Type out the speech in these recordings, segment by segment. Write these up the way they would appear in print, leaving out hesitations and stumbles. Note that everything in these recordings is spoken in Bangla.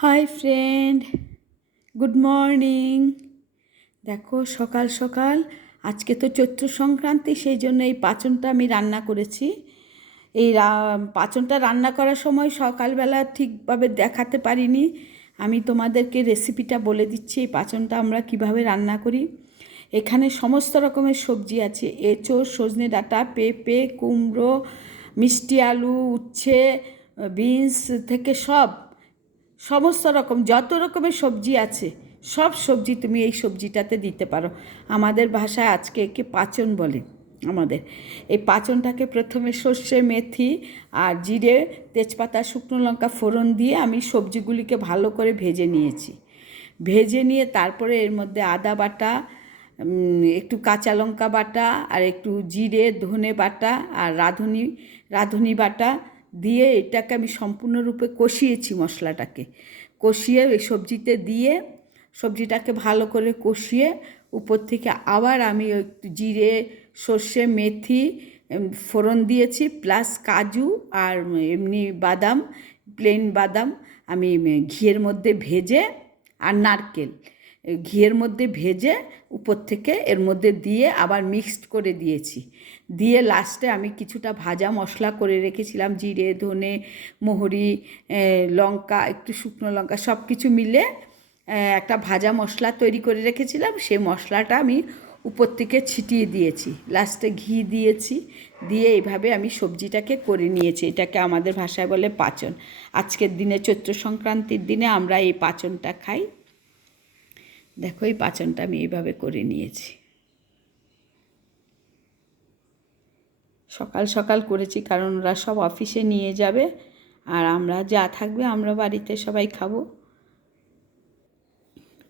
Hi friend, good morning. দেখো সকাল সকাল আজকে তো চৈত্র সংক্রান্তি, সেই জন্য এই পাঁচনটা আমি রান্না করেছি। এই পাঁচনটা রান্না করার সময় সকালবেলা ঠিকভাবে দেখাতে পারিনি। আমি তোমাদেরকে রেসিপিটা বলে দিচ্ছি এই পাঁচনটা আমরা কিভাবে রান্না করি। এখানে সমস্ত রকমের সবজি আছে, এঁচোড়, সজনে ডাঁটা, পেঁপে, কুমড়ো, মিষ্টি আলু, উচ্ছে, বিনস থেকে সমস্ত রকম যত রকমের সবজি আছে সব সবজি তুমি এই সবজিটাতে দিতে পারো। আমাদের ভাষায় আজকে একে পাঁচন বলে। আমাদের এই পাঁচনটাকে প্রথমে সর্ষে, মেথি আর জিরে, তেজপাতা, শুকনো লঙ্কা ফোড়ন দিয়ে আমি সবজিগুলিকে ভালো করে ভেজে নিয়েছি। ভেজে নিয়ে তারপরে এর মধ্যে আদা বাটা, একটু কাঁচা লঙ্কা বাটা আর একটু জিরে, ধনে বাটা আর রাঁধুনি বাটা দিয়ে এটাকে আমি সম্পূর্ণরূপে কষিয়েছি। মশলাটাকে কষিয়ে ওই সবজিতে দিয়ে সবজিটাকে ভালো করে কষিয়ে উপর থেকে আবার আমি একটু জিরে, সর্ষে, মেথি ফোড়ন দিয়েছি, প্লাস কাজু আর এমনি বাদাম, প্লেন বাদাম আমি ঘিয়ের মধ্যে ভেজে, আর নারকেল ঘিয়ের মধ্যে ভেজে উপর থেকে এর মধ্যে দিয়ে আবার মিক্সড করে দিয়েছি। দিয়ে লাস্টে আমি কিছুটা ভাজা মশলা করে রেখেছিলাম, জিরে, ধনে, মহরি, লঙ্কা, একটু শুকনো লঙ্কা, সব কিছু মিলে একটা ভাজা মশলা তৈরি করে রেখেছিলাম। সেই মশলাটা আমি উপর থেকে ছিটিয়ে দিয়েছি, লাস্টে ঘি দিয়েছি, দিয়ে এইভাবে আমি সবজিটাকে করে নিয়েছি। এটাকে আমাদের ভাষায় বলে পাঁচন। আজকের দিনে চৈত্র সংক্রান্তির দিনে আমরা এই পাঁচনটা খাই। দেখো এই পাঁচনটা আমি এইভাবে করে নিয়েছি। সকাল সকাল করেছি কারণ ওরা সব অফিসে নিয়ে যাবে, আর আমরা যা থাকবে আমরা বাড়িতে সবাই খাবো।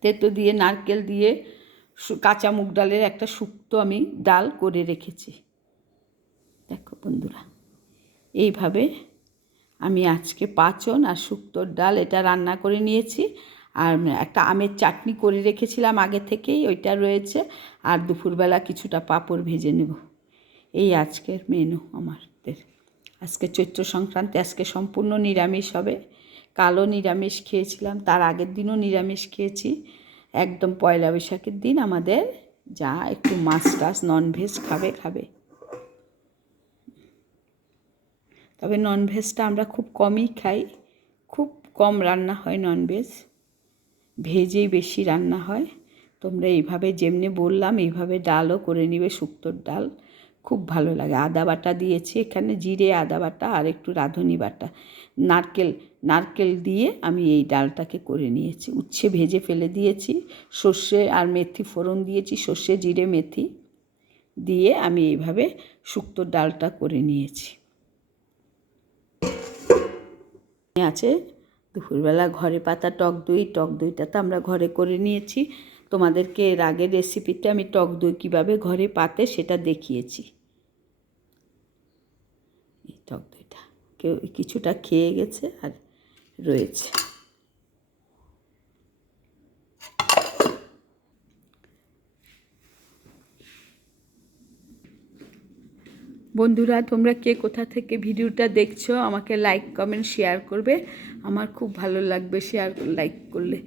তেঁতো দিয়ে, নারকেল দিয়ে, কাঁচা মুগ ডালের একটা শুক্তো আমি ডাল করে রেখেছি। দেখো বন্ধুরা, এইভাবে আমি আজকে পাঁচন আর শুক্তোর ডাল এটা রান্না করে নিয়েছি। আর একটা আমের চাটনি করে রেখেছিলাম আগে থেকেই, ওইটা রয়েছে। আর দুপুরবেলা কিছুটা পাঁপড় ভেজে নেব। এই আজকের মেনু আমাদের। আজকে চৈত্র সংক্রান্তি, আজকে সম্পূর্ণ নিরামিষ হবে। কালও নিরামিষ খেয়েছিলাম, তার আগের দিনও নিরামিষ খেয়েছি। একদম পয়লা বৈশাখের দিন আমাদের যা একটু মাছ টাছ ননভেজ খাবে। তবে ননভেজটা আমরা খুব কমই খাই, খুব কম রান্না হয় ননভেজ, ভেজেই বেশি রান্না হয়। তোমরা এইভাবে যেমনি বললাম এইভাবে ডালও করে নিবে, শুক্তোর ডাল খুব ভালো লাগে। আদা বাটা দিয়েছি এখানে, জিরে, আদা বাটা আর একটু রাঁধুনি বাটা, নারকেল দিয়ে আমি এই ডালটাকে করে নিয়েছি। উচ্ছে ভেজে ফেলে দিয়েছি, সর্ষে আর মেথি ফোড়ন দিয়েছি, সর্ষে, জিরে, মেথি দিয়ে আমি এইভাবে শুক্তোর ডালটা করে নিয়েছি। আছে দুপুরবেলা ঘরে পাতা টক দইটা তো আমরা ঘরে করে নিয়েছি। তোমাদেরকে এর আগের রেসিপিতে আমি টক দই কীভাবে ঘরে পাতে সেটা দেখিয়েছি। এই টক দইটা কেউ কিছুটা খেয়ে গেছে আর রয়েছে। বন্ধুরা, তোমরা কে কোথা থেকে ভিডিওটা দেখছো আমাকে লাইক, কমেন্ট, শেয়ার করবে। আমার খুব ভালো লাগবে শেয়ার, লাইক করলে।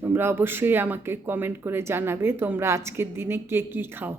তোমরা অবশ্যই আমাকে কমেন্ট করে জানাবে তোমরা আজকের দিনে কে কী খাও।